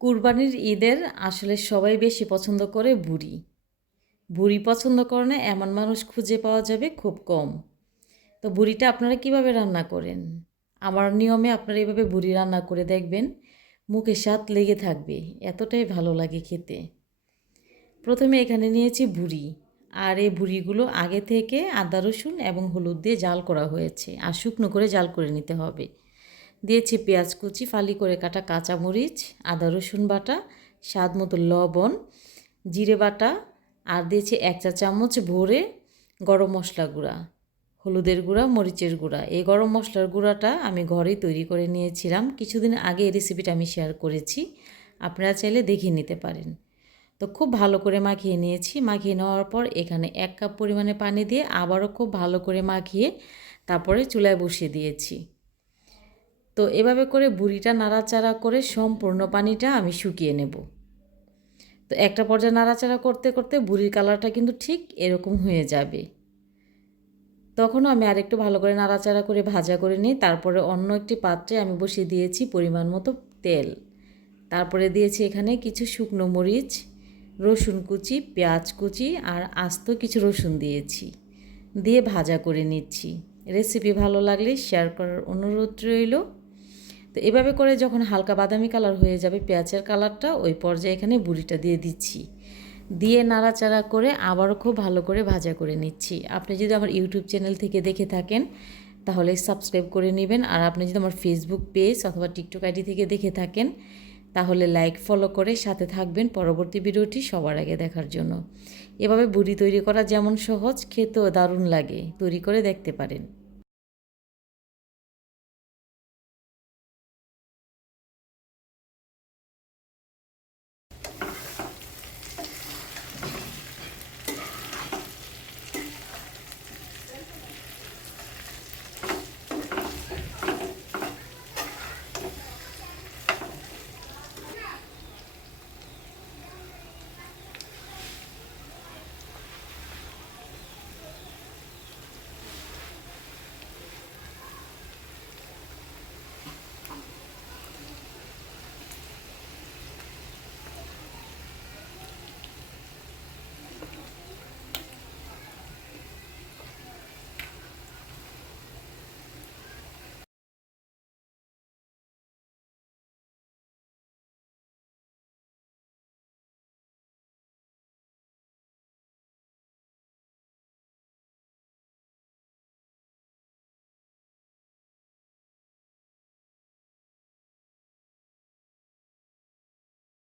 কুরবানির ঈদের আসলে সবাই বেশি পছন্দ করে বুড়ি। বুড়ি পছন্দ করে না, এমন মানুষ খুঁজে পাওয়া যাবে খুব কম। তো বুড়িটা আপনারা কীভাবে রান্না করেন? আমার নিয়মে আপনারা এভাবে বুড়ি রান্না করে দেখবেন, মুখে স্বাদ লেগে থাকবে, এতটাই ভালো লাগে খেতে। প্রথমে এখানে নিয়েছি বুড়ি, আর এই বুড়িগুলো আগে থেকে আদা রসুন এবং হলুদ দিয়ে জাল করা হয়েছে, আর শুকনো করে জাল করে নিতে হবে। দিয়েছি পেঁয়াজ কুচি, ফালি করে কাটা কাঁচামরিচ, আদা রসুন বাটা, স্বাদ মতো লবণ, জিরে বাটা আর দিয়েছি এক চা চামচ ভরে গরম মশলা গুঁড়া, হলুদের গুঁড়া, মরিচের গুঁড়া। এই গরম মশলার গুঁড়াটা আমি ঘরেই তৈরি করে নিয়েছিলাম। কিছুদিন আগে এই রেসিপিটা আমি শেয়ার করেছি। আপনারা চাইলে দেখে নিতে পারেন। তো খুব ভালো করে মাখিয়ে নিয়েছি। মাখিয়ে নেওয়ার পর এখানে এক কাপ পরিমাণে পানি দিয়ে আবারও খুব ভালো করে মাখিয়ে তারপরে চুলায় বসিয়ে দিয়েছি। তো এভাবে করে বুড়িটা নাড়াচাড়া করে সম্পূর্ণ পানিটা আমি শুকিয়ে নেব। তো একটা পর্যায়ে নাড়াচাড়া করতে করতে বুড়ির কালারটা কিন্তু ঠিক এরকম হয়ে যাবে। তখনও আমি আরেকটু ভালো করে নাড়াচাড়া করে ভাজা করে নিই, তারপরে অন্য একটি পাত্রে আমি বসিয়ে দিয়েছি পরিমাণ মতো তেল। তারপরে দিয়েছি এখানে কিছু শুকনো মরিচ, রসুন কুচি, পেঁয়াজ কুচি আর আস্ত কিছু রসুন দিয়েছি। দিয়ে ভাজা করে নিচ্ছি। রেসিপি ভালো লাগলে শেয়ার করার অনুরোধ রইল। তো এভাবে করে যখন হালকা বাদামি কালার হয়ে যাবে পেঁয়াজের কালারটা, ওই পর্যায়ে এখানে বুড়িটা দিয়ে দিচ্ছি। দিয়ে নাড়াচাড়া করে আবারও খুব ভালো করে ভাজা করে নিচ্ছি। আপনি যদি আমার ইউটিউব চ্যানেল থেকে দেখে থাকেন, তাহলে সাবস্ক্রাইব করে নেবেন। আর আপনি যদি আমার ফেসবুক পেজ অথবা টিকটক আইডি থেকে দেখে থাকেন, তাহলে লাইক ফলো করে সাথে থাকবেন পরবর্তী ভিডিওটি সবার আগে দেখার জন্য। এভাবে বুড়ি তৈরি করা যেমন সহজ, খেতেও দারুণ লাগে। তৈরি করে দেখতে পারেন।